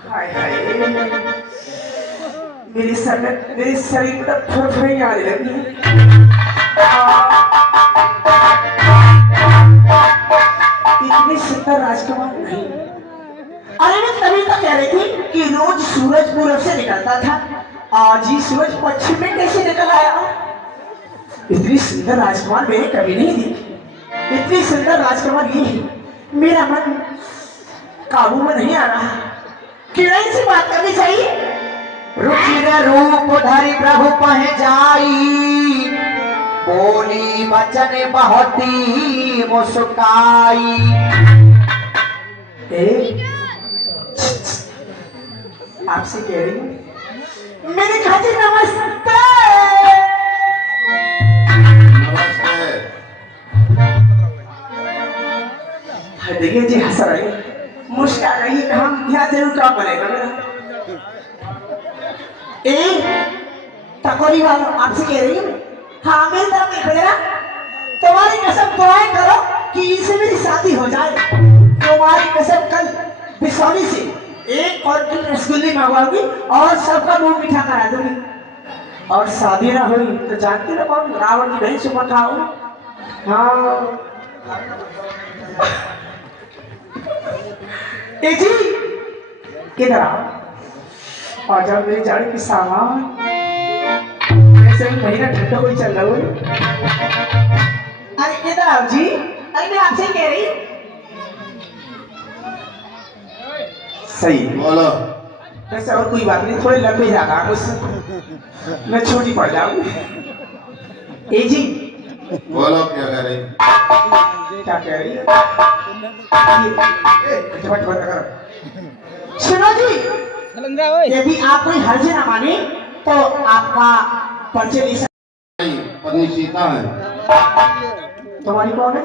हाय हाय मेरे शरीर में तो फुरफुरी आने लगी। इतनी सुंदर राजकुमार नहीं। अरे मैं तभी तो कह रही थी कि रोज सूरज पूरब से निकलता था, आज ही सूरज पश्चिम में कैसे निकल आया। इतनी सुंदर राजकुमार मैंने कभी नहीं देखी। इतनी सुंदर राजकुमार ये है, मेरा मन काबू में नहीं आ रहा। किरण से बात करनी चाहिए। रुचिर रूप धरि प्रभु पह जाई, बोली बचन बहुत ही मुस्काई। आपसे कह रही हूँ मेरे खाते नमस्ते। देखिए जी हंस रहे, मुस्कुरा रही है। हम यहाँ जरूर काम बनेगा मेरा। टकोरी वालों, आपसे कह रही हूँ, हाँ मेरी तरफ देखो जरा। तुम्हारी कसम दुआएं करो कि इनसे मेरी शादी हो जाए। तुम्हारी कसम कल बिसौनी से एक और रसगुल्ले मंगवाऊंगी और सबका मुंह मीठा करा दूंगी। और शादी ना हुई तो जानते ना कौन, रावण की बहन सुपर खाओ। हाँ ए जी किधर आओ और जब मेरी जाड़ी की सामान ऐसे महीना ठंडा कोई चल रहा है। अरे किधर आओ जी। अरे मैं आपसे कह रही सही बोलो। वैसे और कोई बात नहीं, थोड़े लंबे जागा मुझसे, मैं छोटी पड़ जाऊंगी। ए जी बोलो क्या कह रही? क्या कह रही है? सुनो जी, यदि आप कोई हर्ज ना माने तो आपका परिचय ले सकते। पत्नी सीता है। तुम्हारी कौन है?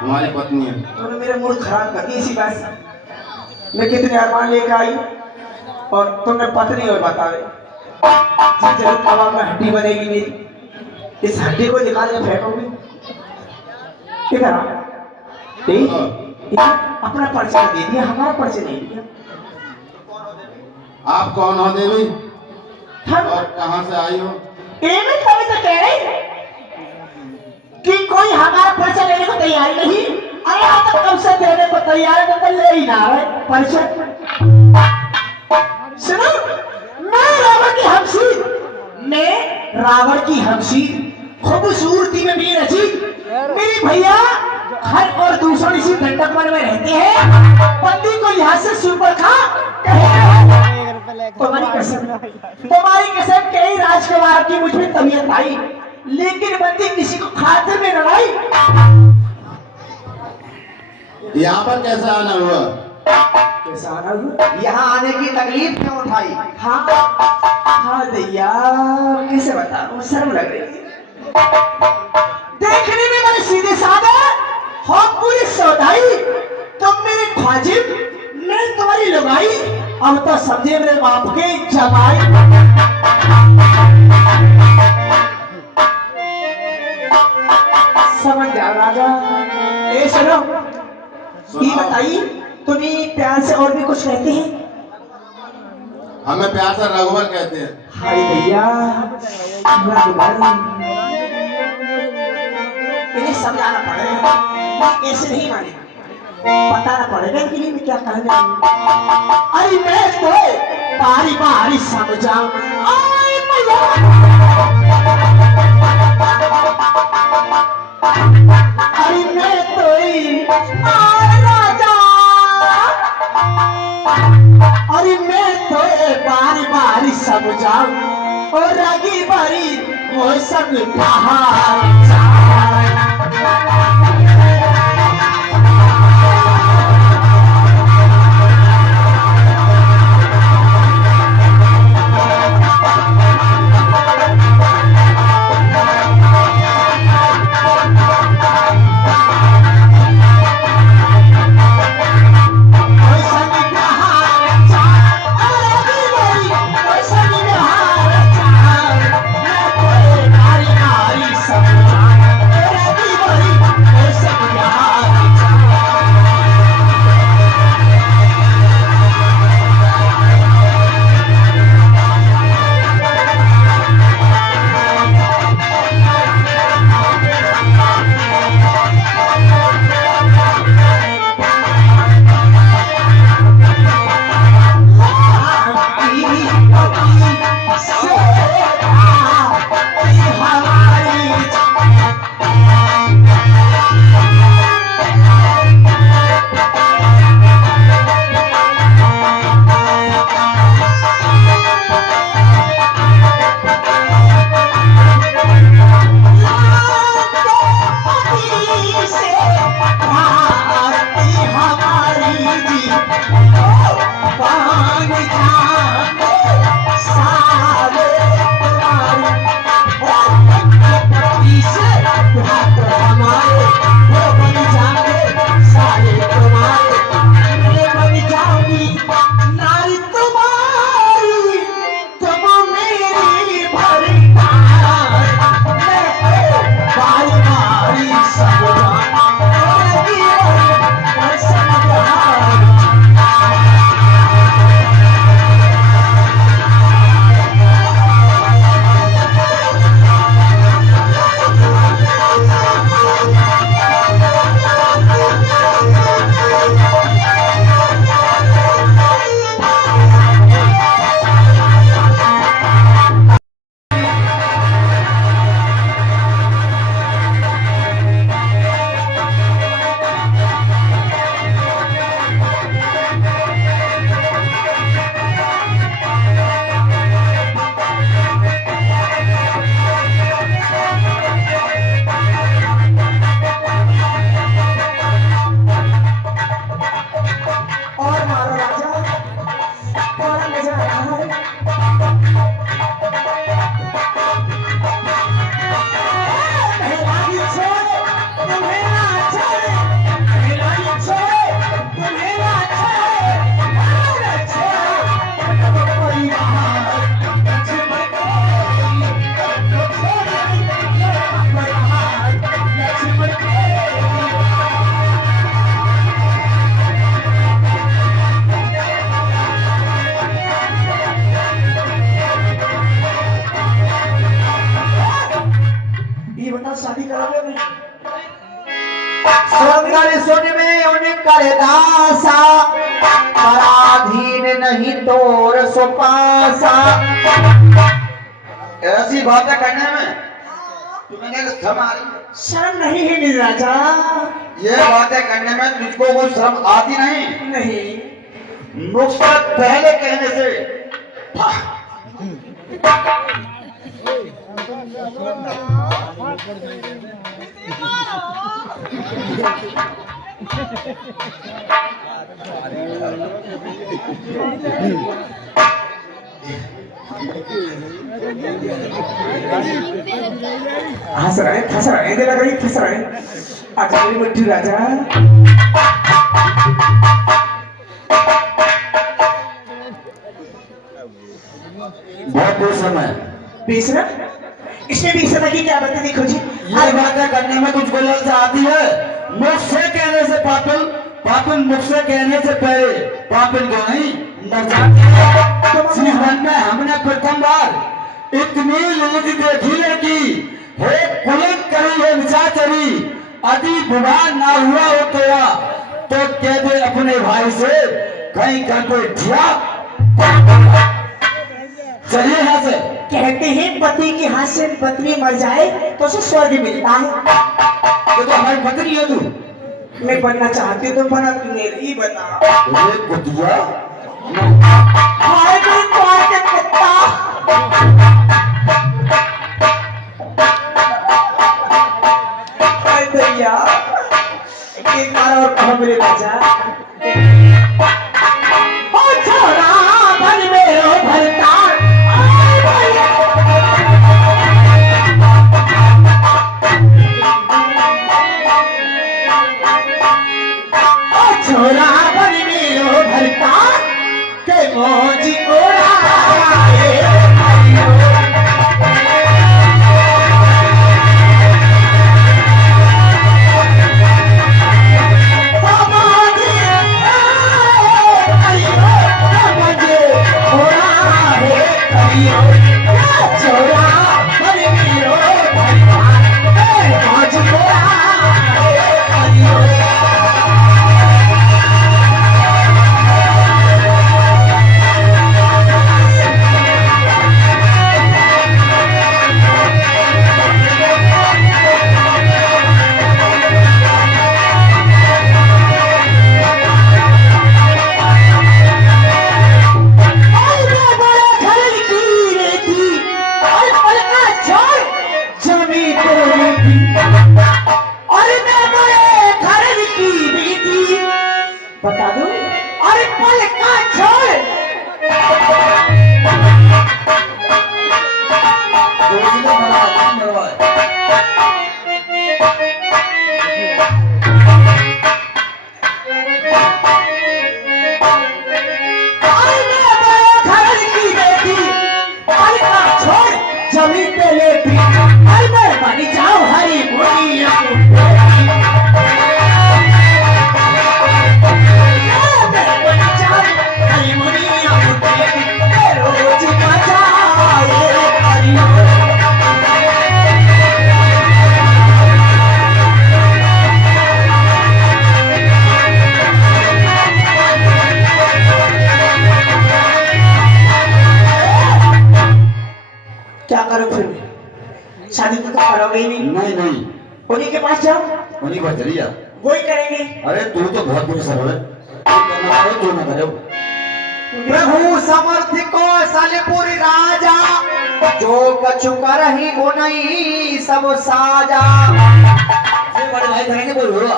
हमारी पत्नी है। तुमने मेरा मूड खराब कर दिया इसी बात से। मैं कितने अरमान लेकर आई और तुमने पत्नी और बता रहे। जी जरूर कबाब में हड्डी बनेगी मेरी, इस हड्डी को निकाल के फेंकोगी। किधर अपना परिचय दे दिया, हमारा परिचय नहीं दिया। आप कौन हो देवी हम और कहाँ से आई हो? मैं तभी तो कह रही कि कोई हमारा परिचय लेने को तैयार नहीं। अरे आप तो कब से देने को तैयार है, तो ले ही ना है परिचय। सुनो, मैं रावण की हमशीर खूबसूरती में भी रची। मेरे भैया हर और दूसरों इसी दंडकमन में रहते हैं। पति को यहाँ से सुपर खा तुम्हारी कसम कई राजकुमार की मुझ में तबीयत आई, लेकिन बंदी किसी को खाते में न लाई। यहाँ पर कैसे आना हुआ? कैसा आना हुआ? यहाँ आने की तकलीफ क्यों उठाई? हाँ हाँ दैया, कैसे बताऊं, शर्म लग रही है। देखने में मैंने सीधे साधा हो पूरी सौदाई, तुम मेरे ख्वाजिब, मैं तुम्हारी लुगाई। अब तो समझे मेरे बाप के जमाई। समझ जाओ राजा। ए सुनो, ये बताइए तुम्हें प्यार से और भी कुछ कहते हैं? हमें प्यार से रघुवर कहते हैं। हाय भैया, इन्हें समझाना पड़ेगा, ये ऐसे नहीं मानेगा। बताना पड़ेगा इनके लिए मैं क्या कहना। अरे मैं तो बारी बारी समझाऊं। अरे मैं तो राजा, अरे मैं तो बारी बारी समझाऊं और आगे बारी वो सब कहा। कर दासा, पराधीन नहीं तोर सुपासा। ऐसी बातें करने में तुम्हें शर्म आ रही है? शर्म नहीं है मेरे राजा। ये बातें करने में तुझको कोई शर्म आती नहीं? नहीं। मुझसे पहले कहने से हंस रहे लग रही फंस रहे। अच्छा मेरी मिट्टी राजा। बहुत समय बेशरम, इसमें भी समय की क्या बात है? देखो जी, ये बातें करने में तुझको लज्जा आती है? मुझसे कहने से पापिल, पापिल मुझसे कहने से पहले पापिल क्यों नहीं मर जाते? जीवन में हमने प्रथम बार इतनी लुच देखी लड़की हे कुलंक करी है निशाचरी। यदि विवाह ना हुआ हो तेरा तो कह दे अपने भाई से कहीं कर दे ढिया। चलिए यहाँ से। कहते हैं पति के हाथ से पत्नी मर जाए तो उसे स्वर्ग मिलता है। तो हमारी पत्नी है तू? मैं बनना चाहती हूँ तो बना, तू मेरी बता। अरे कुतिया, हाय मेरे प्यार के कुत्ता। हाय भैया, एक बार और कहो मेरे राजा। ओ छोरा भर मेरो भरतार। हाय भैया। ओ छोरा भर मेरो भरतार के मौज उड़ाए। बता दूं? अरे पल का छोड़। जमीन पे लेटी हर में बनी जाओ हरी मुनिया। क्या करो फिर? शादी तो करोगे ही नहीं। नहीं नहीं, उन्हीं के पास जाओ, उन्हीं को चली जा। वही करेंगे। अरे तू तो बहुत बुरी सरल है, तू करना है तू ना करे। प्रभु समर्थ को सलपुरी राजा, जो कछु करही उनई सब साजा। ये बड़े भाई करेंगे बोल बोला।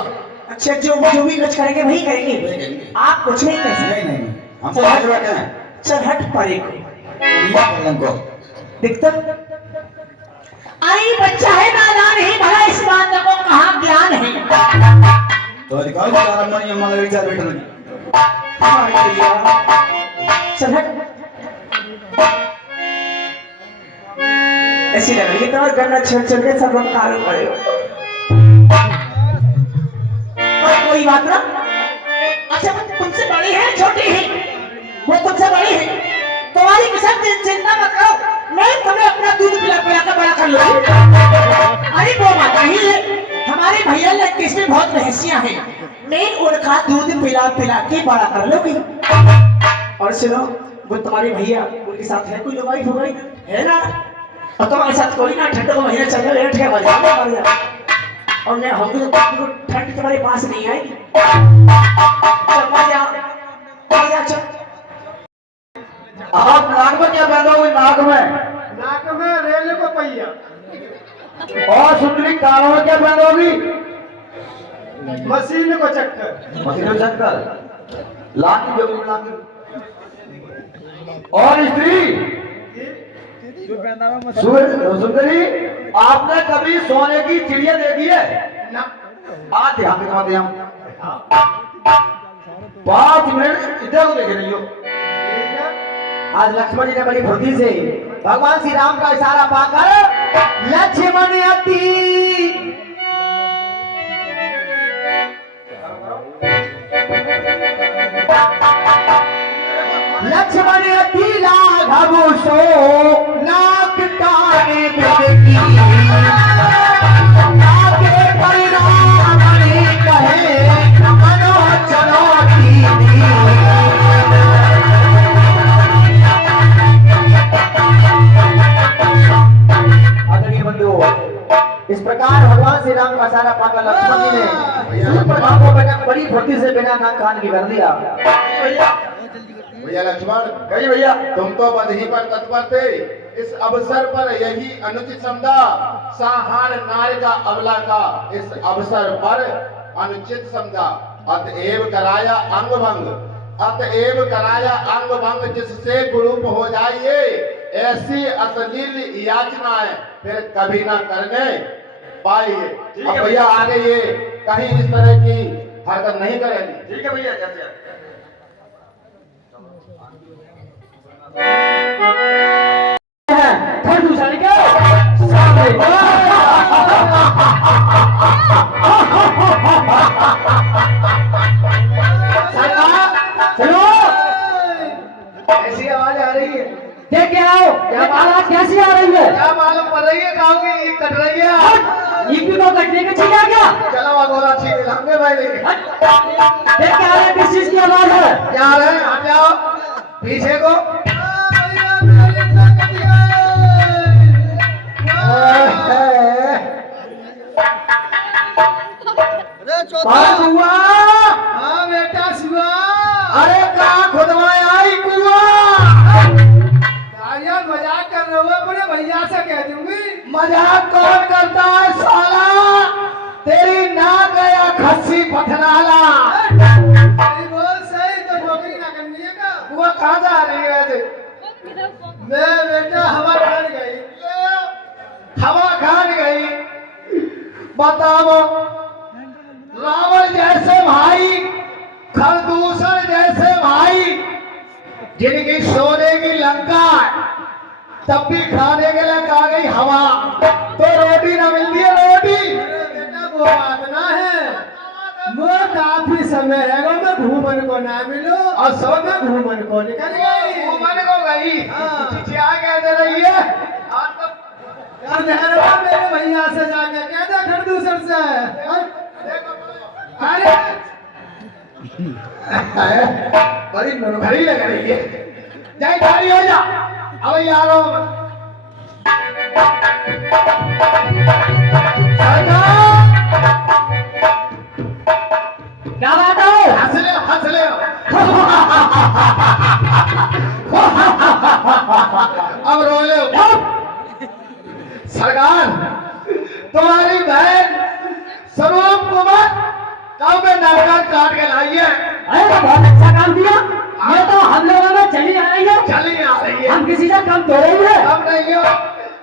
अच्छा, जो भी कुछ करेंगे वही करेंगे। करेंगे। आप कुछ नहीं कर सकते। नहीं नहीं, हम तो हाथ रखे हैं। चल हट परे को को दिखता। अरे बच्चा है, नादान है, भला इस बात को कहाँ ज्ञान है। तो अधिकार सारा मन यम्मा लगी चार बैठने की। हाँ भैया, चल हट। ऐसी लग रही है तो गन्ना छेड़ के सब लोग कारों पड़े हो। पर कोई बात ना। अच्छा, वो तुमसे बड़ी है छोटी है? वो तुमसे बड़ी है। तुम्हारी किस्म चिंता मत करो, मैं तुम्हें अपना दूध पिला पिला कर बड़ा कर लूंगी। अरे वो बात नहीं है, हमारे भैया लड़के इसमें बहुत रहस्या है। मैं उनका दूध पिला पिला के बड़ा कर लूंगी। और सुनो, वो तुम्हारे भैया उनके साथ है कोई लुगाई फुगाई है ना? और तुम्हारे साथ कोई ना, ठंड का महीना चल रहा है, बैठ के मर जाओ। और मैं होंगी तो ठंड तुम्हारे पास नहीं आएगी। चल मर जा चल। आप नाक में क्या बांधोगे? नाक में रेल को पहिया, और सुंदरी कानों में क्या बांधोगी? मशीन को चक्कर। मशीन चक्कर लाठी जो लाठी। और स्त्री सुंदरी, आपने कभी सोने की चिड़िया देखी है? ना, आज ध्यान दिखाते हम 5 मिनट इधर को देख रही हो। ठीक है। आज लक्ष्मण जी ने बड़ी फुर्ती से भगवान श्री राम का इशारा पाकर लक्ष्मण अति लक्ष्मण अति लाघव सो नाक काने बिदकी नाके परिणाम कहे मनो चलोती आदरणीय बंधु, इस प्रकार भगवान श्री राम का सारा पाकर लक्ष्मण जी ने प्रभाव को बड़ी फुर्ती से बिना नाक कान की कर दिया। भैया लक्ष्मण, कही भैया, तुम तो बध ही पर तत्पर थे। इस अवसर पर यही अनुचित समझा साहार नारी का अबला का इस अवसर पर अनुचित समझा। अतएव कराया अंग भंग, अतएव कराया अंग भंग, जिससे कुरूप हो जाइए। ऐसी अश्लील याचनाएं फिर कभी ना करने पाइए। अब भैया आगे ये कहीं इस तरह की हरकत नहीं करेंगे। ठीक है भैया, जैसे चलो, ऐसी आवाज आ रही है। देख के आओ, क्या आवाज कैसी आ रही है? क्या मालूम पड़ रही है? गाँव की कट रही है। ईपी को कटने के चीज आ गया। चलो अगोरा ठीक लंबे भाई देख देख के आ रहे हैं, किस चीज की आवाज है? क्या आ रहे हैं? आ जाओ पीछे को। हुआ? हाँ बेटा शिवा, अरे कहाँ खुदवाया आई कुआ? यार मजाक कर रहे हो? अपने भैया से कह दूंगी। मजाक कौन करता है साला? तेरी ना गया खस्सी पथनाला। अरे बोल सही, तो नौकरी ना करनी है का? कुआ कहाँ जा रही है आज? मैं बेटा हवा खान गई। हवा खान गई। बताओ, रावण जैसे भाई, खरदूषण जैसे भाई, जिनकी सोने की लंका है, तब भी खाने के लिए आ गई हवा। तो रोटी न मिलती है रोटी। अरे बेटा वो बात ना है, वो काफी समय है, मैं घूमन को ना मिलो और सो में घूमन को निकल गई। घूमने को गई। हाँ। चिचिया कहते रही है। आज तो यार मेहरबा मेरे भैया से जाके कह दे खरदूसर से। अरे बड़ी मनोखरी लग रही है। जाए गाड़ी हो जा। अब यारो क्या बात है? हंस ले हंस ले। अब रो ले। सरकार, तुम्हारी बहन स्वरूप कुमार गाँव में नाटक काट के लाई है। अरे तो बहुत अच्छा काम किया। ये तो हम लोगों में चली आ रही है। चली आ रही है। हम किसी से कम तो रही है। अब नहीं हो,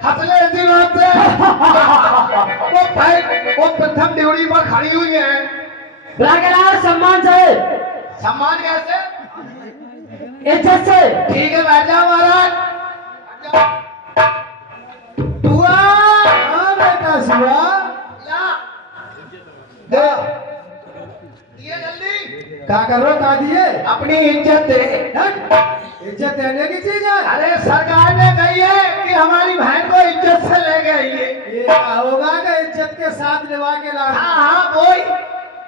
हंसले ऐसी बात से। वो भाई वो प्रथम ड्यूटी पर खड़ी हुई है। बुला के लाओ सम्मान से, सम्मान कैसे? इज्जत से। ठीक है, बैठ जाओ महाराज। बुआ, हाँ बेटा शिवा, ला दे दिए जल्दी। क्या कर रहे हो? कहा दिए? अपनी इज्जत दे। इज्जत देने की चीज है। अरे सरकार ने कही है कि हमारी बहन को इज्जत से ले गई है। ये क्या होगा कि इज्जत के साथ निभा के ला? हाँ हाँ वही।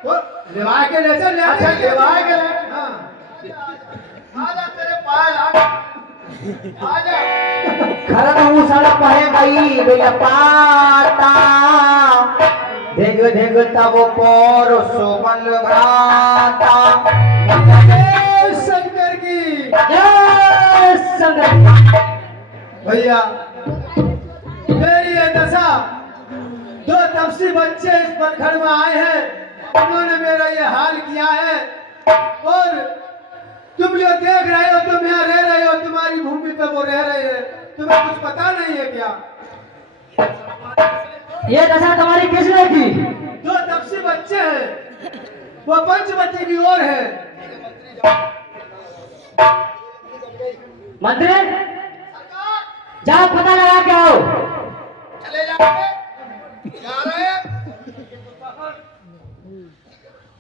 तो लेवा के ले चल, अच्छा लेवा के ले। हाँ आजा तेरे पायल आजा आजा। खरं हूँ साला पाहे बाई बेला पाता धेग धेग तब पर सोमल भ्राता जय शंकर की। जय शंकर। भैया मेरी ये दशा, दो तपसी बच्चे इस पनखड़ में आए हैं, उन्होंने मेरा ये हाल किया है। और तुम जो देख रहे हो, तुम यहाँ रह रहे हो, तुम्हारी भूमि पे वो रह रहे हैं, तुम्हें कुछ पता नहीं है क्या? ये दशा तुम्हारी किसने की? दो तपसी बच्चे हैं, वो पंचवटी की ओर है। मंत्री जाओ पता लगा के आओ। चले जाओगे जा रहे हैं।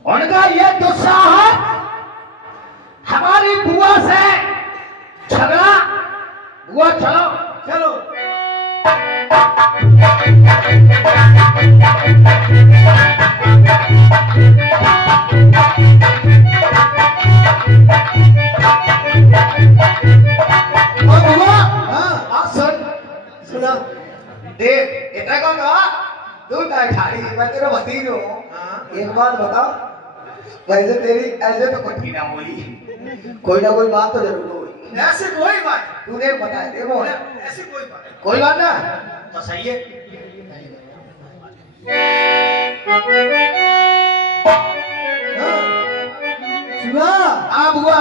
उनका ये दुस्साहस हमारी बुआ से झगड़ा। बुआ चलो चलो और बुआ हाँ सुन सुना। देख इतना कौन था तू क्या खाली मैं तेरा भतीज हूँ। एक बात बता वैसे तेरी ऐसे तो कुछ ना हुई कोई ना कोई बात तो जरूर हुई। ऐसी कोई बात, तूने बताया देखो ऐसी कोई बात। कोई बात ना तो सही है। सुना, हाँ बुआ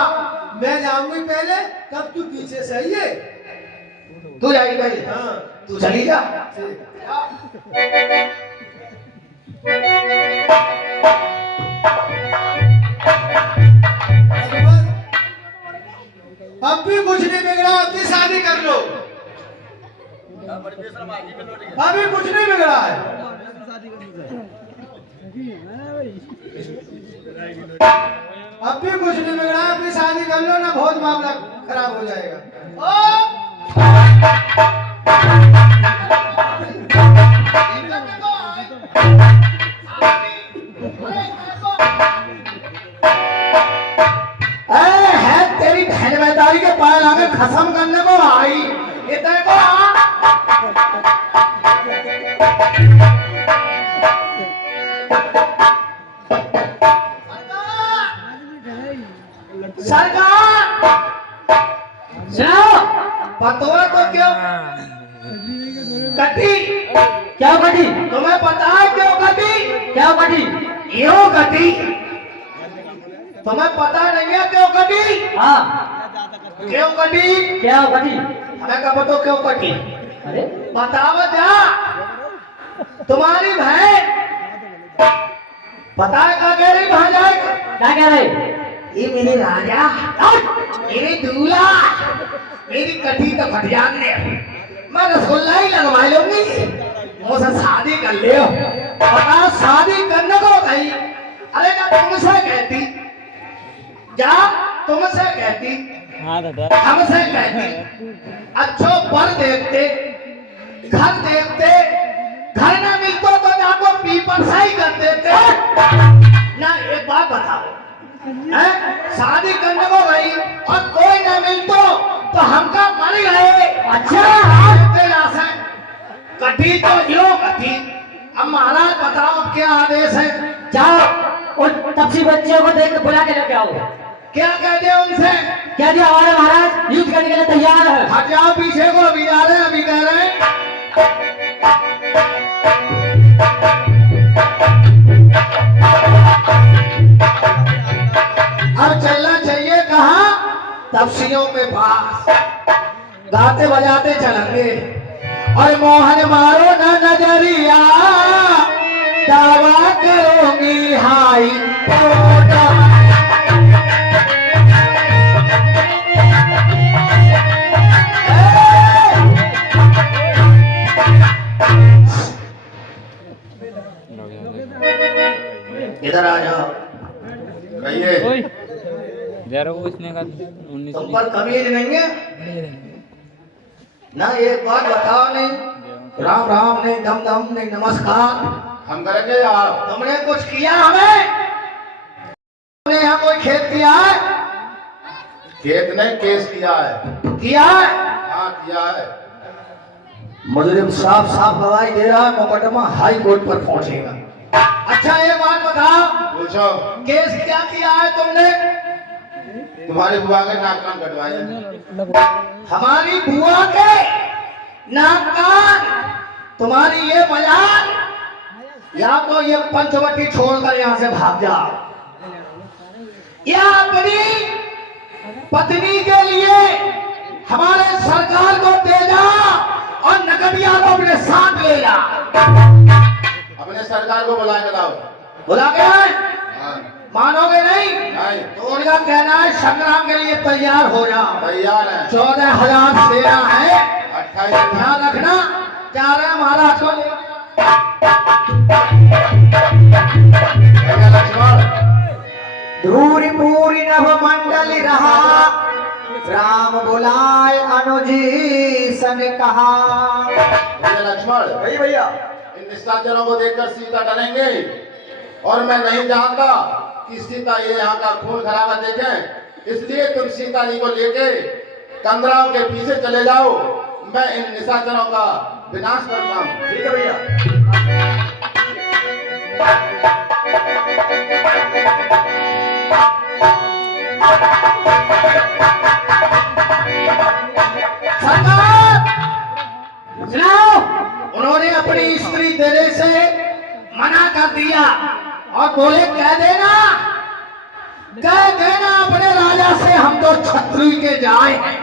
मैं जाऊंगी पहले, तब तू पीछे से आइए। तू जाएगी पहले। हाँ तू चली जा। अब भी कुछ नहीं बिगड़ा, अब भी शादी कर लो। अभी कुछ नहीं बिगड़ा है। अब भी कुछ नहीं बिगड़ा, अब भी शादी कर लो ना, बहुत मामला खराब हो जाएगा। है तेरी बहन बेदारी के पायल आगे खत्म करने को आई इतने को सरकार सुनो पतवा तो क्यों कटी क्या कटी? तुम्हें पता है क्यों कटी क्या कटी? यूं कटी तुम्हें पता नहीं है क्यों कटी हाँ क्यों कटी क्या कटी? हमें कब तो क्यों कटी अरे बताओ जा तुम्हारी बहन पता है क्या कह रही भाई क्या कह रहे? ये मेरे राजा मेरी दूल्हा मेरी कटी तो फट जाने मैं रसगुल्ला ही लगवा लूंगी मुझसे शादी कर लियो बता शादी करने को गई अरे ना तुमसे कहती जा तुमसे कहती हमसे कहती अच्छो पर देखते घर देखते घर ना मिलतो तो ना को पीपर सही कर देते ना एक बात बताओ हैं शादी करने को गई और कोई ना मिलतो तो हमका मर गए अच्छा कटी तो यो कटी अब महाराज बताओ क्या आदेश है जाओ उन तपसी बच्चों को देख के बुला के लेके आओ। क्या कहते हैं उनसे क्या दिया हमारे महाराज युद्ध करने के लिए तैयार है। हट जाओ पीछे को अभी जा रहे हैं अभी कह रहे हैं अब चलना चाहिए कहाँ तपसियों के पास गाते बजाते चलेंगे और मोहन मारो न नजरिया दावा करूंगी हाई इधर आ जाओ कहिए जरा पूछने का 19 तुम पर कमीज नहीं है ना एक बात बताओ नहीं राम राम नहीं दम दम नहीं नमस्कार हम करेंगे आप तुमने कुछ किया हमें तुमने यहाँ कोई खेत किया है? खेत ने केस किया है। किया है? हाँ किया है। मुजरिम साफ साफ गवाही दे रहा है, मुकदमा हाई कोर्ट पर पहुंचेगा। अच्छा एक बात बताओ, पूछो। केस क्या किया है तुमने? तुम्हारी बुआ के नाक कान कटवाए। हमारी बुआ के नाक कान? तुम्हारी ये मजाक? या तो ये पंचवटी छोड़कर यहाँ से भाग जाओ, या अपनी पत्नी के लिए हमारे सरकार को दे जाओ और नगदिया को अपने साथ ले जा। अपने सरकार को बुला के लाओ। बुला के आए? हाँ। मानोगे नहीं? नहीं। तो उनका कहना है संग्राम के लिए तैयार हो जाओ। तैयार है। 14,000 सेना है, 28 ध्यान रखना। क्या रहे महाराज को भैया लक्ष्मण। धूरी पूरी नभ मंडल रहा, राम बुलाए अनुजी सन कहा। भैया लक्ष्मण। भाई भैया, इन निशाचरों को देखकर सीता डरेंगे, और मैं नहीं जानता कि सीता ये यहाँ का खून खराबा देखें, इसलिए तुम सीता जी को लेके कंदराओं के पीछे चले जाओ। मैं इन निशाचरों का विनाश करता हूँ। ठीक है भैया। सरकार सुनाओ। उन्होंने अपनी स्त्री देने से मना कर दिया और बोले कह देना अपने राजा से हम तो छत्री के जाए हैं।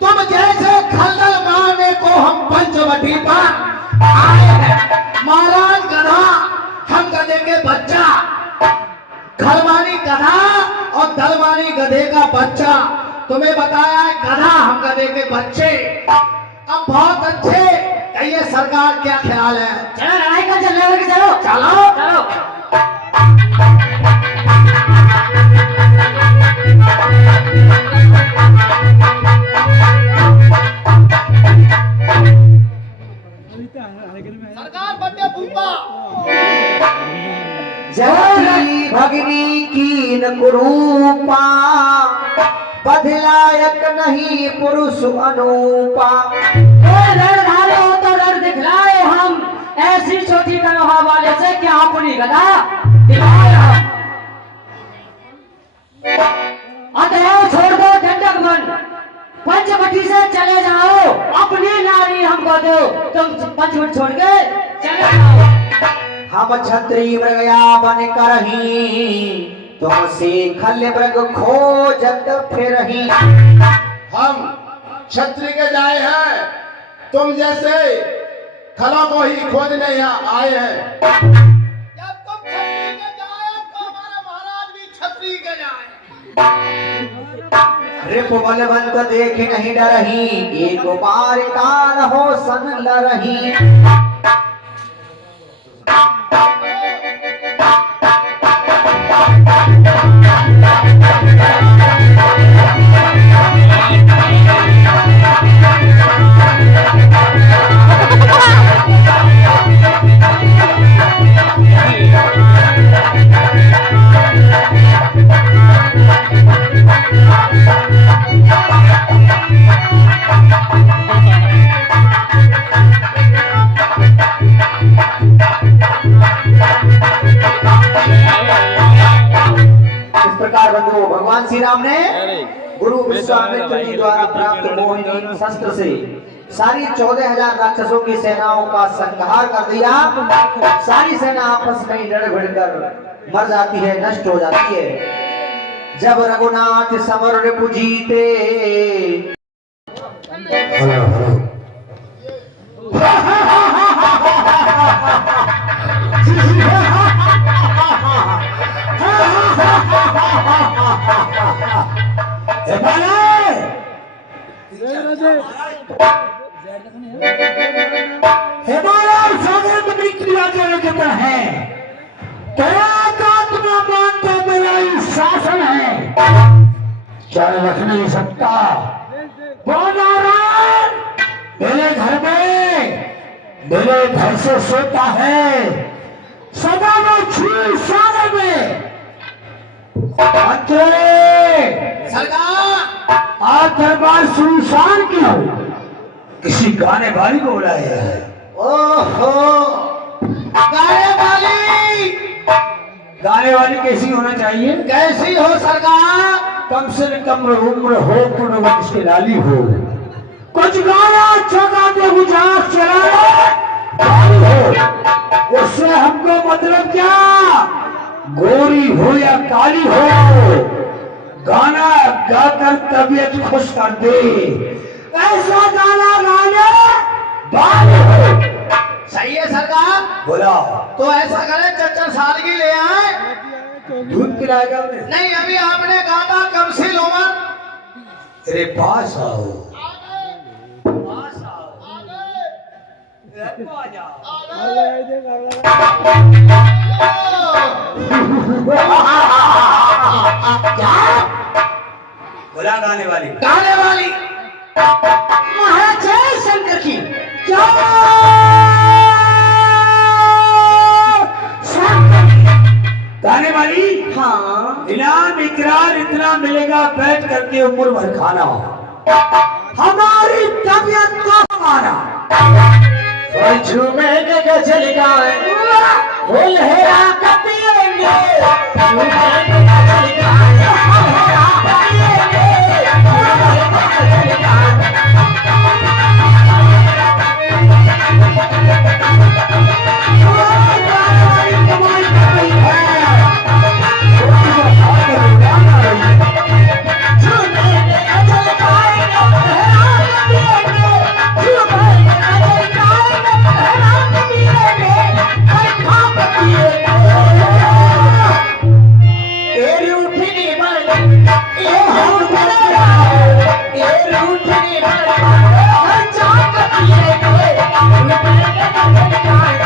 तुम जैसे खलदल मारने को हम पंचवटी पर आए हैं। महाराज गधा, हम गधे के बच्चा, खलमानी गधा और दलमानी गधे का बच्चा। तुम्हें बताया है गधा, हम गधे के बच्चे। अब बहुत अच्छे, कहिए सरकार क्या ख्याल है? चलो लड़ाई कर चल रहे, चलो चलो चलो। सरकार बंदे भूपा जय भगनी कीन कुरूपा, बदलायक नहीं पुरुष अनूपा। रणधारे हो तो रण दिखलाए हम, ऐसी छोटी कनोहा वाले से क्या अपनी गदा दिलाए हम। अतएव छोड़ दो दंडक मन, पंचवटी से चले जाओ। अपनी नारी हमको दो, तुम पंचवटी छोड़ के चले जाओ। हम छत्री मृगया बन करही, तुमसे खल मृग खोजत फिरही। हम क्षत्रिय के जाए हैं, तुम जैसे खलों को ही खोजने यहाँ आए हैं। जब तुम छत्री के जाए तो हमारा महाराज भी छत्री के जाए। रिप बलवंत देख नहीं डरही, एक बार कान हो सन लरही। भगवान श्री राम ने गुरु विश्वामित्र जी द्वारा प्राप्त मोहिनी शस्त्र से सारी 14,000 राक्षसों की सेनाओं का संहार कर दिया। सारी सेना आपस में लड़ भिड़ कर मर जाती है, नष्ट हो जाती है। जब रघुनाथ समर रिपु जीते, शासन है, चाहे रख नहीं सकता। वो नारायण मेरे घर में, मेरे घर से सोता है, सदा में छू सारे में मंत्री सरकार आज दरबार सुनसान क्यों? किसी गाने वाली को बुलाया है। ओहो गाने वाली गाने वाली कैसी होना चाहिए? कैसी हो सरकार? कम से कम उम्र हो, पूर्णवंश की लाली हो, कुछ गाना अच्छा गाते गुजरात चला हो। उससे हमको मतलब क्या? गोरी हो या काली हो, गाना गाकर तबीयत खुश कर दे। ऐसा गाना गाने वाली हो। सही है सरकार। बोला तो ऐसा करें चच्चर सादगी ले आए। दूध पिलाएगा उन्हें? नहीं अभी आपने कहा था कम से लोमन। तेरे पास आओ। बोला गाने वाली। गाने वाली महाराज जय शंकर की क्या गाने वाली? हाँ इनाम इकरार इतना मिलेगा, बैठ करके उम्र भर खाना, हमारी तबीयत को माना। झूमे के गजल गाए हो लहरा का पिएंगे, झूमे के गजल गाए हो लहरा का पिएंगे, झूमे के गजल गाए। कमाई कर रही है, झूमे के गजल गाए हो लहरा का पिएंगे, झूमे के गजल गाए हो लहरा का पिएंगे, और खा के पिएंगे। ए रूठनी बन ए हो गया, ए रूठनी बन हर जाग पिएंगे, झूमे के गजल गाए।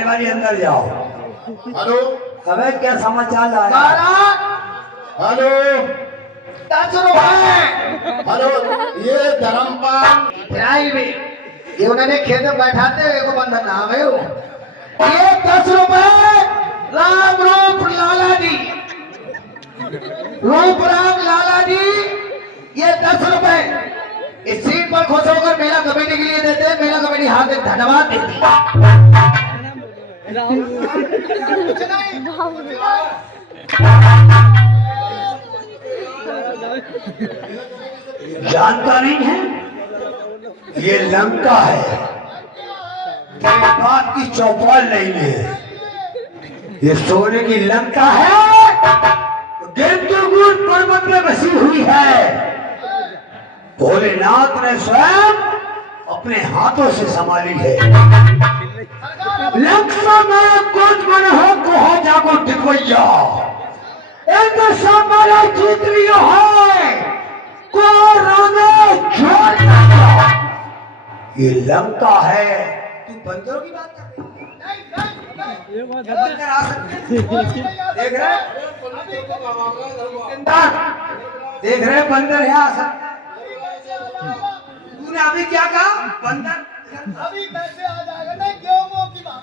बारी बारी अंदर जाओ। हेलो हमें क्या समाचार लाया? महाराज हेलो 10 रुपए हेलो, ये धर्मपाल फिराई भी ये उन्होंने खेत में बैठाते हुए को बंधन नाम है वो। ये 10 रुपए राम रूप लाला जी, रूप राम लाला जी, ये 10 रुपए इस सीट पर खुश होकर मेला कमेटी के लिए देते हैं। मेला कमेटी हार्दिक धन्यवाद देती है। जानता नहीं है, ये लंका है, ये बात की चौपाल नहीं है। ये सोने की लंका है, गिरतुगुर पर्वत में बसी हुई है। भोलेनाथ ने स्वयं अपने हाथों से संभाली है। लंका में कुछ मन हो जागो टिकवैया, एक सामने जीत लियो है को रामे छोड़ ना जाओ। ये लंका है। तू बंदरों की बात कर रही है? बंदर आ सकते हैं। देख रहे देख रहे बंदर यहाँ आ सकते हैं। तूने अभी क्या कहा? बंदर अभी पैसे आ जाएगा ना, गेहूं की बात।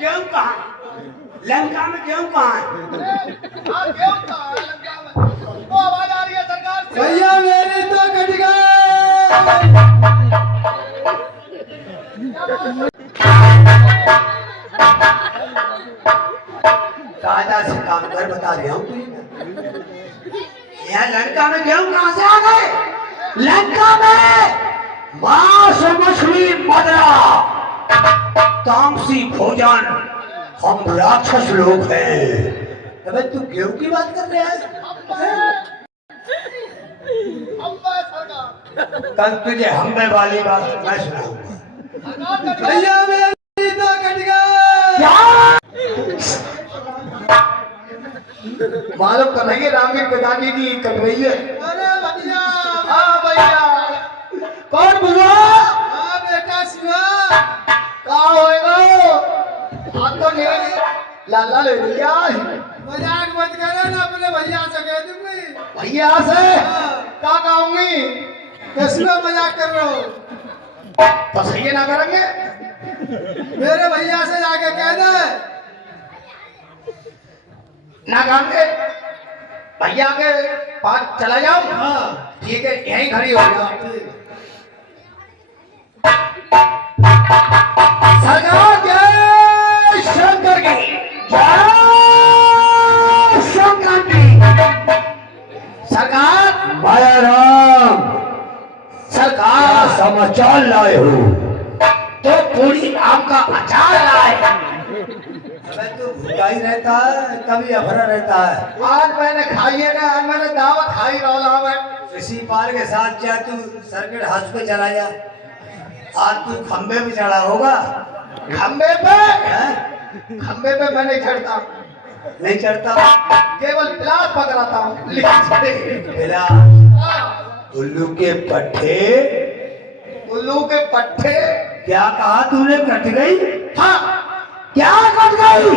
गेहूं कहाँ? लंका में गेहूं कहाँ है? हाँ, गेहूं का लंका में। वो आवाज आ रही है सरकार से। भैया मेरी तो कट राजा से काम कर, बता रहा हूँ तुझे। यहाँ लंका में गेहूं कहाँ से आ गए? लंका में मांस मछली मदरा तामसी भोजन, हम राक्षस लोग हैं। अबे तू गेहूं की बात कर रहा है? कल तुझे हम्बे वाली बात मैं सुनाऊंगा। भैया मेरी तो कट क्या? मालूम कर रही है राम के पिताजी की कट रही है। अरे भैया, हाँ भैया, कौन बुआ? हाँ बेटा शिवा, कहाँ होएगा? हाथ तो नहीं लाला ले लिया। मजाक मत करो ना, अपने भैया से कह दूंगी। भैया से क्या कहूंगी? किसमें मजाक कर रहे हो? तो सही ना करेंगे। मेरे भैया से जाके कह दे ना कहेंगे, भैया के पास चला जाओ। ठीक है, यहीं खड़ी हो जाओ। सरकार जय शंकर की, जय शंकर की। सरकार माया राम, सरकार समाचार लाए हो? तो पूरी आम का अचार लाए। अबे तू भूखा ही रहता है, कभी अफरा रहता है। आज मैंने खाई है ना, आज मैंने दावत खाई रहा मैं। इसी पार के साथ क्या तू सर्किट हाउस पे चला जा? आज तू खंबे पे चढ़ा होगा। खंबे पे? हैं? खंबे पे मैं नहीं चढ़ता, नहीं चढ़ता? केवल प्लाट पकड़ाता हूँ। बिला उल्लू के पट्टे, उल्लू के पट्टे। क्या कहा तूने? कट गई? हाँ, क्या कट गई?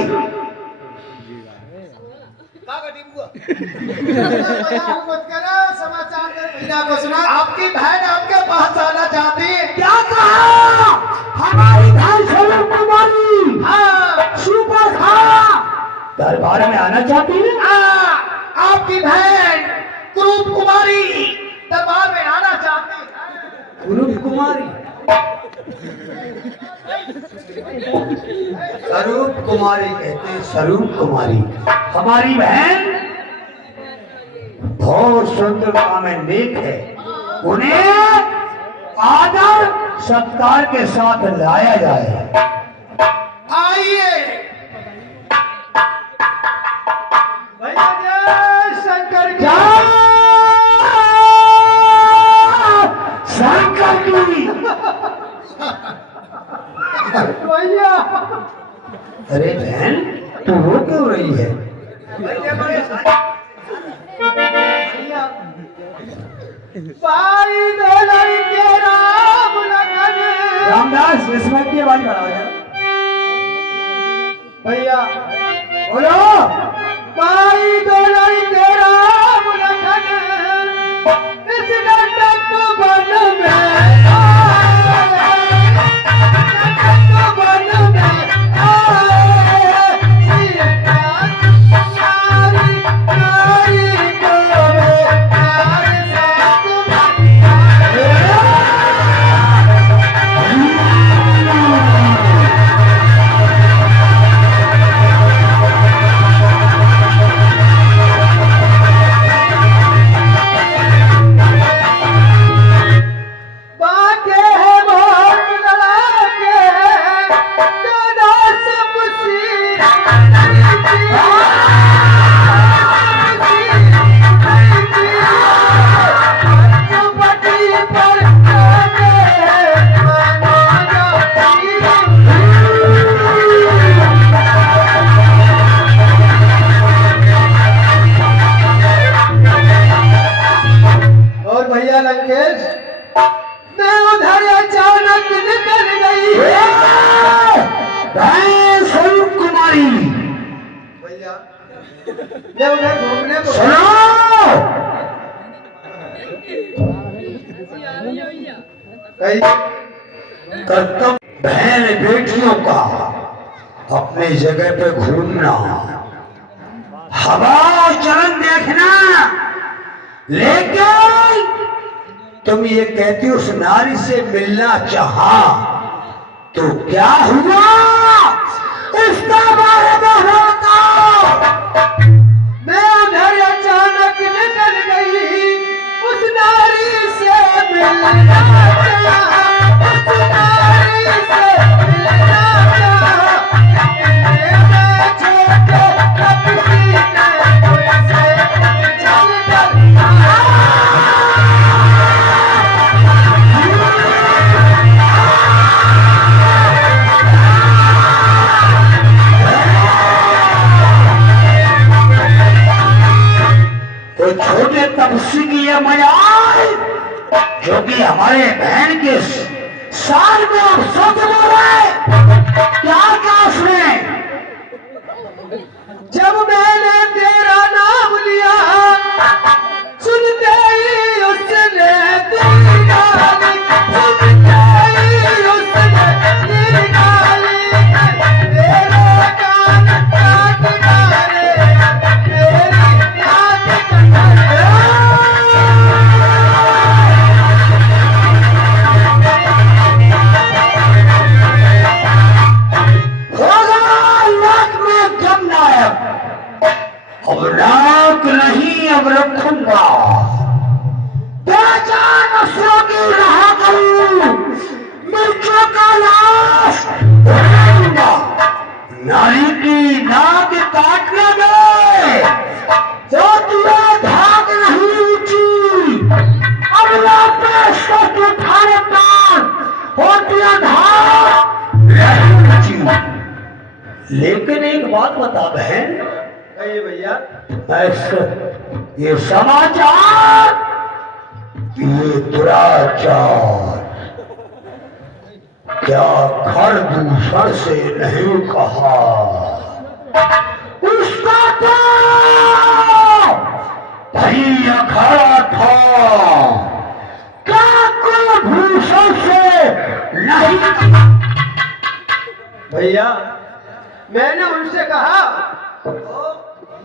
मत करो, समाचार दे भैया को सुना। आपकी बहन आपके पास आना चाहती है। क्या कहा? हमारी बहन स्वरूप कुमारी, हाँ, सुपर खा दरबार में आना चाहती है। हाँ, आपकी बहन कुरूप कुमारी दरबार में आना चाहती है। कुरूप कुमारी, स्वरूप कुमारी कहते हैं, स्वरूप कुमारी। हमारी बहन बहुत सुंदरता में नेक है, उन्हें आदर सत्कार के साथ लाया जाए। आइए भैया जय शंकर की। शंकर की। भैया अरे बहन, तू रो क्यों रही है? भैया भाई दो लड़के राम लखन। रामदास इसमें की आवाज बढ़ाओ यार। भैया बोलो। भाई दो लड़के राम लखन इस नाटक बन में मैं उधर घूमने को कर्तव्य बहन बेटियों का अपने जगह पे घूमना, हवा चलन देखना, लेकिन तुम ये कहती उस नारी से मिलना चाहा तो क्या हुआ इसका बारे में बताओ। मैं उधर अचानक निकल गई उस नारी से मिलना चाहा, उस नारी से मिलना चाहा। मैं छोटे कपड़ी ने मुझसे चल कर तो छोटे तपसी की ये मजाल जो कि हमारे बहन के साल में अब सोच बोले क्या क्या उसने। जब मैंने तेरा नाम लिया सुनते ही उसने दी गाली, सुनते ही उसने दी गाली। तेरे कान काट डाले, तेरी नाक कटा। होगा लाख में जब नायक, अब नाक नहीं अब रखूंगा, पहचान असरों की रहा करूं, मिर्चों का लाश उड़ाऊंगा। नारी की नाक काटने में जो तुम्हें धाक नहीं ऊंची, अब वापस सच उठाने पर होती है धाक नहीं ऊंची। लेकिन एक बात बता बहन, कहिए भैया। ये समाचार, ये दुराचार क्या घर दूषण से नहीं कहा, उसका तो भाई अखाड़ा था, क्या कुलभूषण से नहीं कहा। भैया मैंने उनसे कहा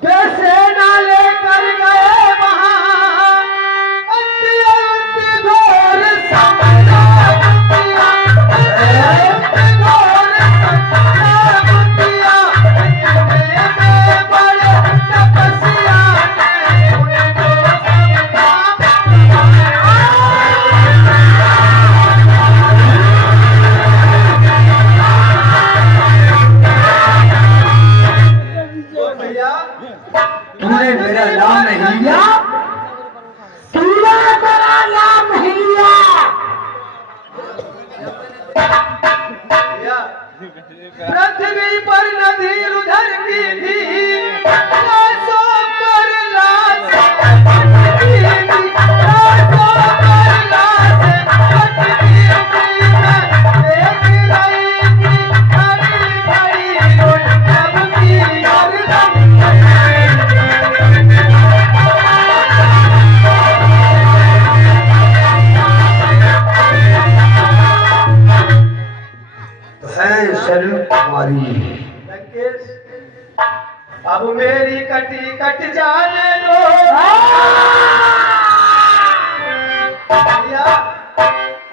पैसे ना लेकर गए वहाँ अत्यंत घोर सपना बुतिया, अत्यंत घोर सपना बुतिया। इतने में बड़े तपस्या ने उनको भैया तूने मेरा नाम नहीं लिया, नारी। लंकेश, अब मेरी कटी कट जाने दो भैया,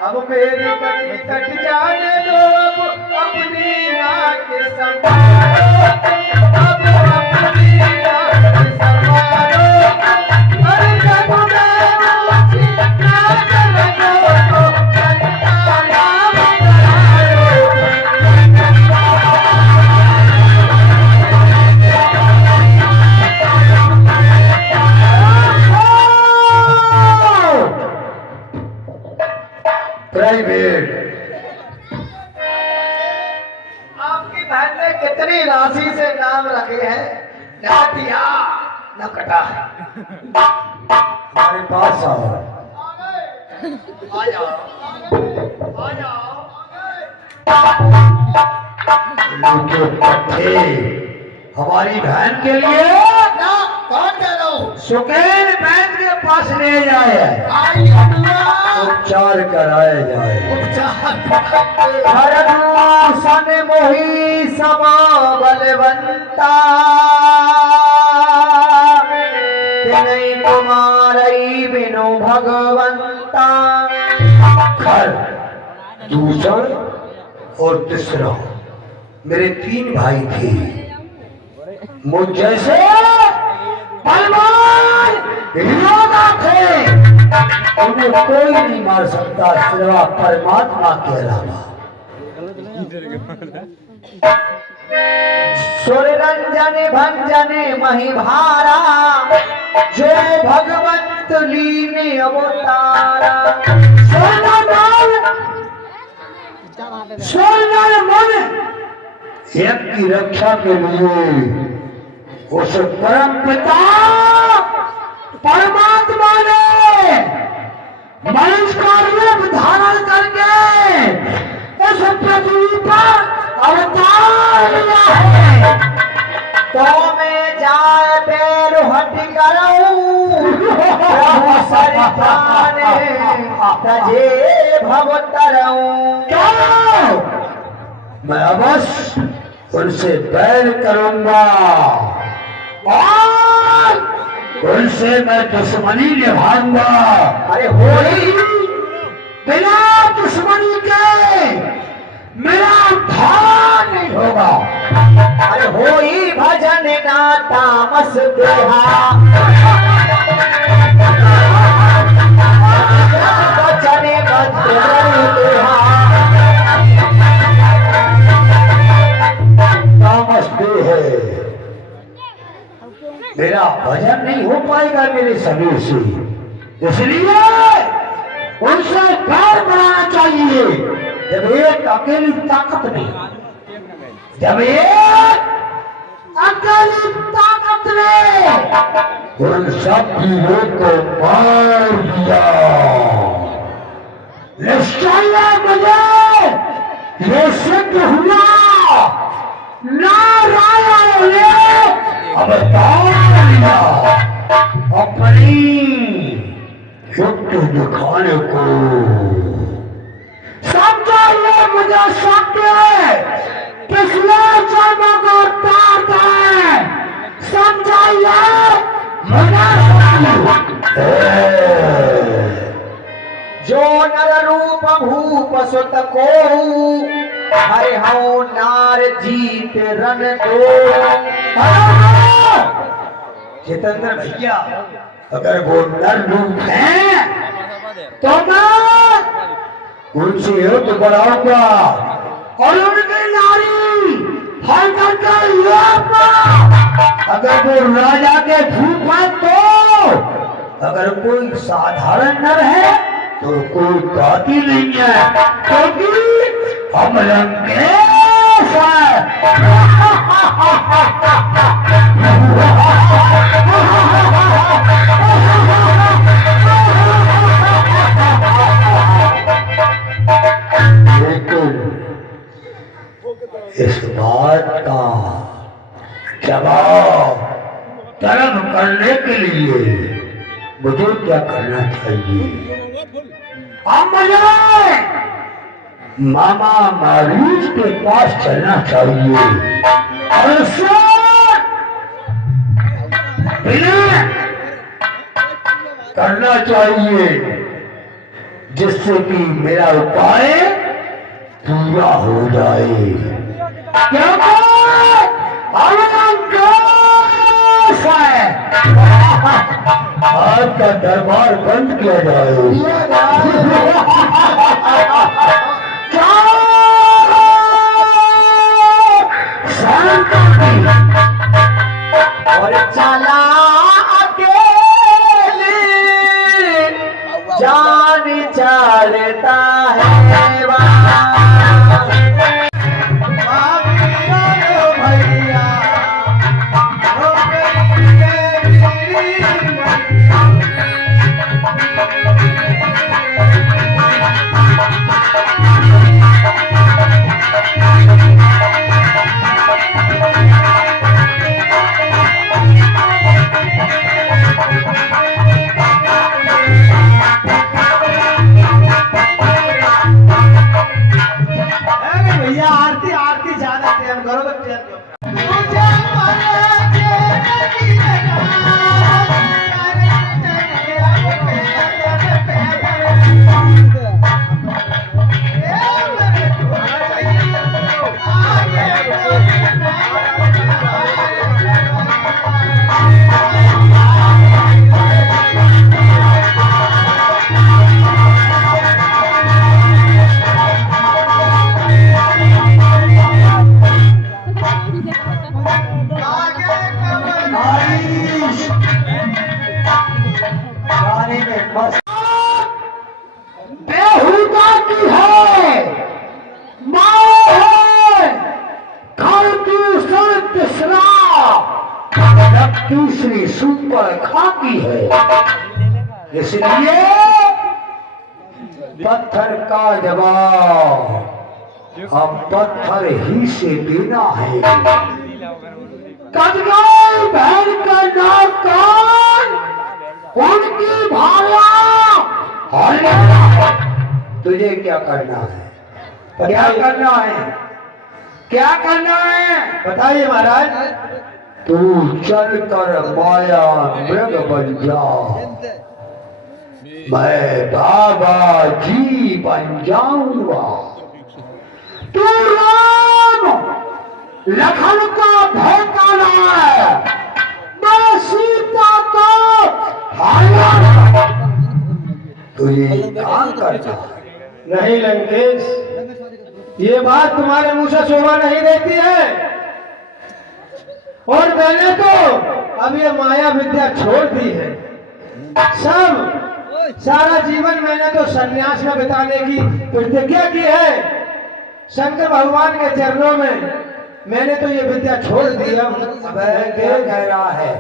अब मेरी कटी कट जाने दो, अब अपनी नाक संभालो, अब अपनी नाक संभालो, अरे जब मैं मुझे नाक लगो तो कंटा नाम प्राइवेट आपकी बहन ने कितनी राशि से नाम रखे हैं, ना दिया न कटा है। हमारे पास आओ। आ जाओ, आ जाओ। लूटे पट्टे हमारी बहन के लिए ना कौन कह रहा हूँ, सुकेन वैद्य के पास ले जाए, आई अबुआ उपचार कराए जाए। सन मोही समा बलवंता, नहीं तुम्हारी बिनु भगवंता। घर दूसरा और तीसरा मेरे 3 भाई थे, मुझ जैसे बलवान योद्धा थे, उन्हें कोई नहीं मार सकता सिवा परमात्मा के अलावा। सुर रंजन भंजन महिभारा, जो भगवंत लीने अवतारा। सोनर मन एक की रक्षा के लिए उस परम पिता परमात्मा ने मनुष्य का रूप धारण करके उस पृथ्वी पर अवतार लिया है। तो मैं जाए पैर हट करूं, प्रभु सरिताने तजे भवतरऊं। क्यों? मैं अवश्य उनसे बैर करूंगा और उनसे मैं दुश्मनी निभाऊंगा। अरे होली बिना दुश्मनी के मेरा उद्धार नहीं होगा। अरे होई भजन ना तामस देहा, बचने मत देहा। नमस्ते है, मेरा भजन नहीं हो पाएगा मेरे शरीर से, इसलिए उनसे बैर बनाना चाहिए। जब एक अकेली ताकत नहीं, जब एक अकेली ताकत ने उन सब वीरों को मार दिया, निश्चय मुझे ये सिद्ध हुआ नारायण ने अवतार लिया अपनी शक्ति दिखाने को। समझाइए मुझे शक्ति पिछले जन्म को उतारता है, समझाइए मुझे जो नर रूप भूप सुत को, हरे हूँ नार जीत रन दो। जितेंद्र भैया, अगर वो नर रूप है तो मैं उनसे युद्ध बढ़ाऊंगा और उनकी नारी हर करके अगर वो राजा के धूप है तो, अगर कोई साधारण नर है तो कोई बात ही नहीं है, क्योंकि हम लंकेश लेकिन इस बात का जवाब तलब करने के लिए मुझे क्या करना चाहिए? अब मुझे मामा मरीज के पास चलना चाहिए और उससे विनय करना चाहिए, जिससे कि मेरा उपाय पूरा हो जाए। क्योंकि आज का दरबार बंद किया जाए। और चला अकेले जान चलता है भैया भैया आरती आरती ज्यादा टाइम करो बच्चे गाने में बस बेहुदा की है, माँ है, घर की शर्त शराब, तीसरी सुपर खाकी है। इसलिए पत्थर का जवाब हम पत्थर ही से देना है। कदगाई बहन का नाम कान, उनकी भाला और तुझे क्या करना है? क्या करना है? क्या करना है? बताइए महाराज। तू चल कर माया मृग बन जा, मैं बाबा जी बन जाऊंगा। तू राम लखन का भौकाना है, मैं सीता को हाया। तुझे काम करना है। नहीं लंकेश, ये बात तुम्हारे मुंह से शोभा नहीं देती है। और मैंने तो अब ये माया विद्या छोड़ दी है। सारा जीवन मैंने तो सन्यास में बिताने की प्रतिज्ञा की है। शंकर भगवान के चरणों में मैंने तो ये विद्या छोड़ दी। अब क्या कह रहा है?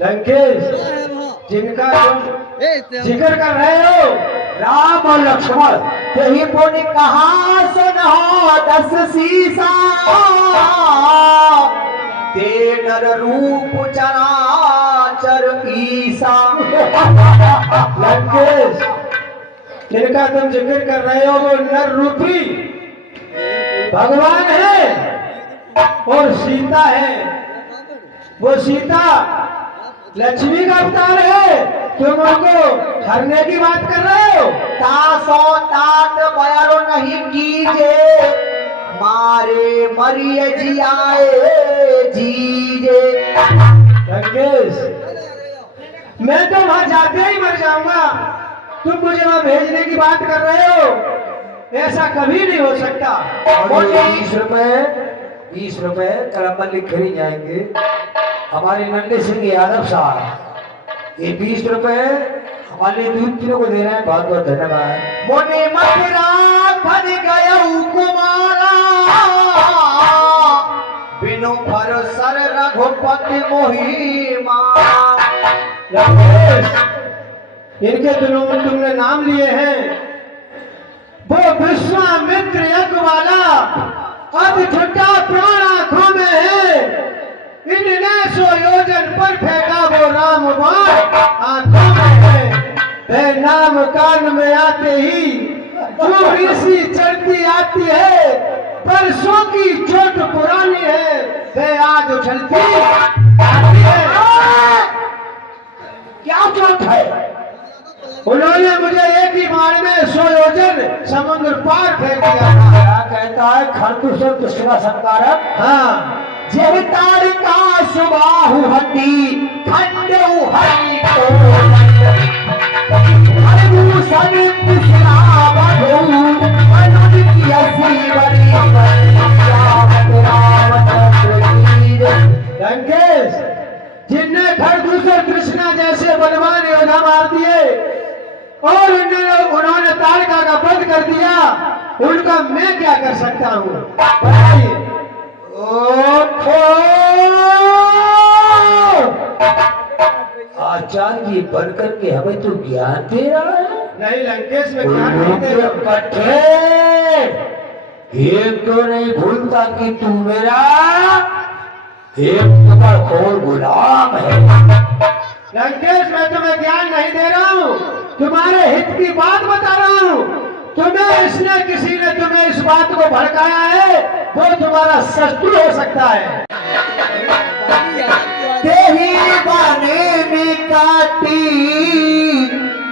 लंकेश, जिनका तुम जिक्र कर रहे हो, राम और लक्ष्मण यही पुण्य कहाँ से न हो 10 सीसा, ते नर रूप चराचर ईसा। लंकेश, जिनका तुम जिक्र कर रहे हो वो नर रूपी भगवान है और सीता है। वो सीता लक्ष्मी का अवतार है, तुम उनको हरने की बात कर रहे हो। तासो तात बयारो नहीं कीजे, मारे मरिए जियाए जीजे। लंकेश, मैं तो वहां जाते ही मर जाऊंगा, तुम मुझे वहां भेजने की बात कर रहे हो। ऐसा कभी नहीं हो सकता। और 20 रुपए कलम पर लिखे ही जाएंगे हमारे नंदे सिंह यादव साहब। ये 20 रुपए हमारे दूध किलो को दे रहे हैं। बहुत बहुत धन्यवाद। मोने मथुरा बन गया कुमारा, बिनु भर सर रघुपति मोही मारा। लंकेश, इनके दिनों में तुमने नाम लिए हैं, वो विश्वामित्र यज्ञ वाला अब छठा प्राण आंखों में है। इनने 100 योजन पर फेंका वो राम बाण आंखों में है। वह नाम कान में आते ही चूड़ी सी चढ़ती आती है, परसों की चोट पुरानी है, वे आज उछलती आती है। क्या चोट है? उन्होंने मुझे एक ही बार में 100 योजन समुद्र पार फेंक दिया था। क्या कहता है खरतु से दूसरा संकारक? हाँ, जब तारिका सुबाहु हटी ठंडू हरी को हरबू सनित श्रावणू अनुज की हसी बड़ी लंकेश, जिनने खरदूषण कृष्णा जैसे बलवान योद्धा मार दिए और उन्होंने तारिका का वध कर दिया, उनका मैं क्या कर सकता हूँ बताइए। आचार्य जी बन करके हमें तो ज्ञान दे रहा है। नहीं लंकेश में ज्ञान नहीं दे रहा हूं। कट्ठे एक तो नहीं भूलता कि तू मेरा एक और गुलाम है। लंकेश मैं तुम्हें ज्ञान नहीं दे रहा हूँ, तुम्हारे हित की बात बता रहा हूँ। तुम्हें इसने किसी ने तुम्हें इस बात को भड़काया है, वो तुम्हारा शत्रु हो सकता है। तेही बाने में काटी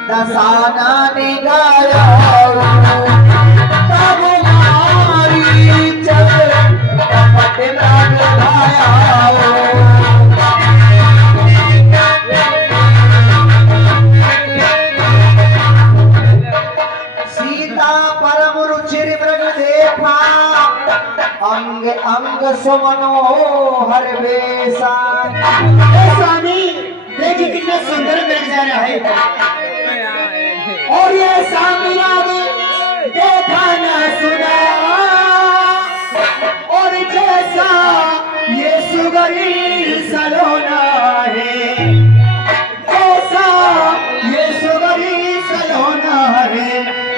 दसाना निगाया तब मारी चल कपट मृग भाया। सीता परम रुचिर मृग देखा अंग अंग सुमनोहर बेसा। स्वामी देखिए कितने सुंदर मिल जा रहा है, और ये सामने देखा ना सुना, और जैसा ये सुगरी सलोना है, जैसा ये सुगरी सलोना है,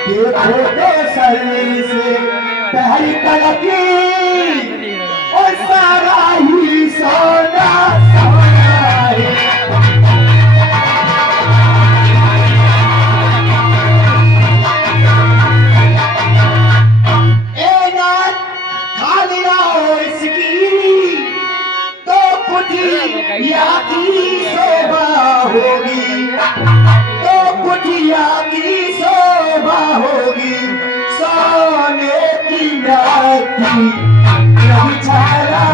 देखो तो सही से पहली कलकी और सारा ही सोना सोना है। ए नाथ खाली लाओ इसकी तो कुटिया की शोभा होगी, तो कुटिया की शोभा होगी। सोने की राती नहीं छाला,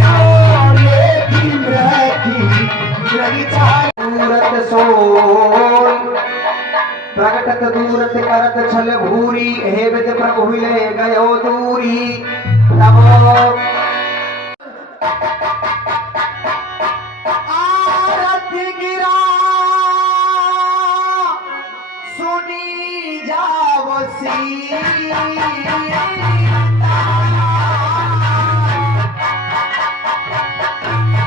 सोने की राती नहीं छाला। दूरत सोल प्रकटत दूरत करत छल भूरी, हे विद प्रभु ले गयो दूरी। तब आरती गिरा सुनी जाओ सीता,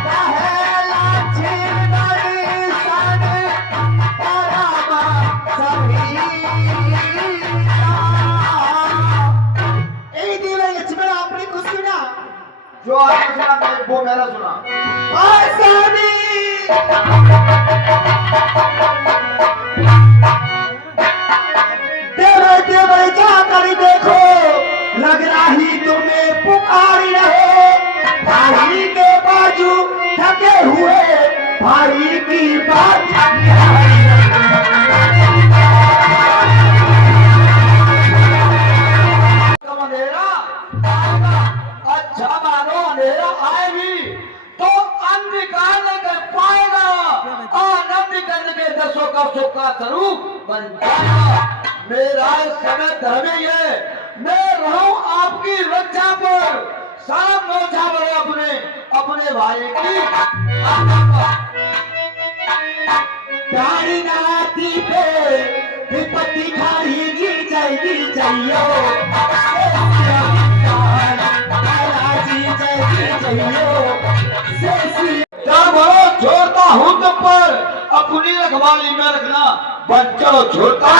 पहला छिंदड़ सन परमा सभीता। ए देवा लक्ष्मण आपने कुछ सुना? जो आपने सुना वो मेरा सुना। देव देव जाकर देखो, लग रही तुम्हें पुकार रहे, भाई के बाजू थके हुए भाई की बात। अंधेरा आएगा, अच्छा मानो अंधेरा आएगी तो अन्न निकालने कर पाएगा, आनंद करने के दसों का सुख का स्वरूप बन जाएगा। मेरा समय धर्मी है, मैं रहूं आपकी रक्षा पर, साफ मोर्चा पर अपने भाई की प्यारी नाती पे विपत्ति खाएगी जाएगी चाहिए, जब छोड़ता हूँ तुम पर, अपनी रखवाली में रखना, बच्चों छोड़ता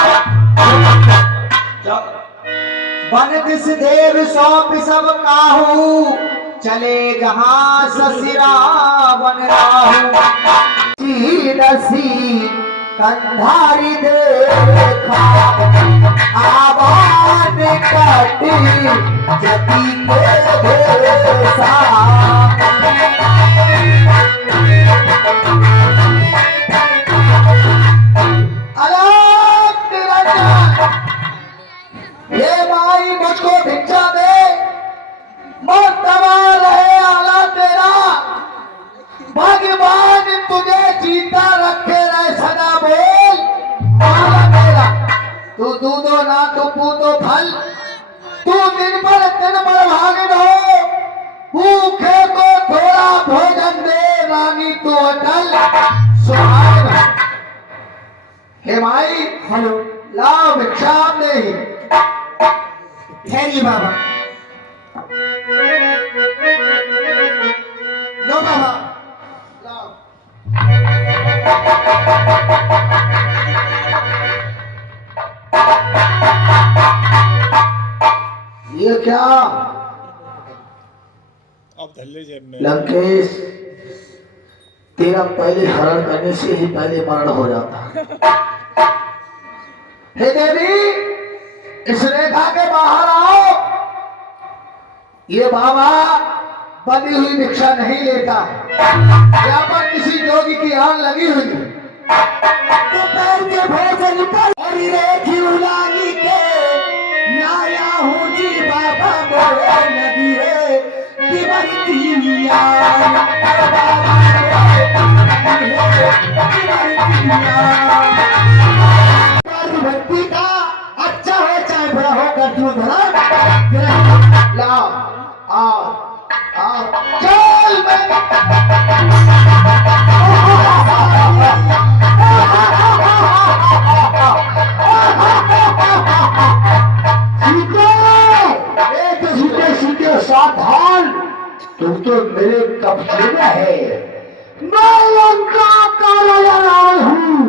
बन दिस देव सौंप सब काहू, चले जहां ससुरा बन राहू। रसी कंधारी देखा आवाज कटी जती के भेसा अलग निरंजन हे माई मुझको भिक्षा दे मर्तबा रहे आला तेरा भगवान तुझे जीता रखे रहे सदा बोल माला तेरा तू दूधो ना तू पूतो फल तू दिन पर भागिन हो भूखे को थोड़ा भोजन दे रानी तू अटल सुहागन हे माई हेलो लाओ भिक्षा नहीं ठहरिए बाबा लो बाबा लाओ ये क्या लंकेश तेरा पहले हरण करने से ही पहले मरण हो जाता हे देवी इस रेखा के बाहर आओ ये बाबा बनी हुई भिक्षा नहीं लेता यहाँ पर किसी जोगी की आड़ लगी हुई तो पैर के भोजन निकल और रेखी उलानी के नाया हूँ जी बाबा मोरे नदी है दिवरतिया भक्ति का अच्छा हो चाहे बड़ा हो कर तू धरा लाओ आओ आओ चल सीधे सावधान तुम तो मेरे कब्जे में है मैं लंका का रावण हूँ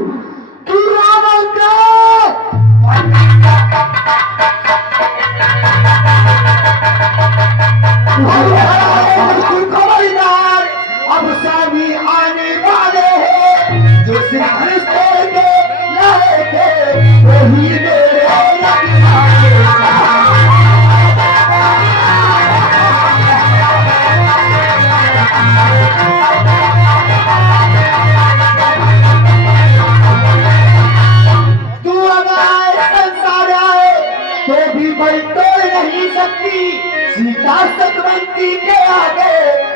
तू रावण का खबरदार अब स्वामी आने वाले हैं जो सिंह लाए थे वही मेरे तू अगर संसार आए तो भी मैं तोड़ नहीं सकती सीता सतवंती के आगे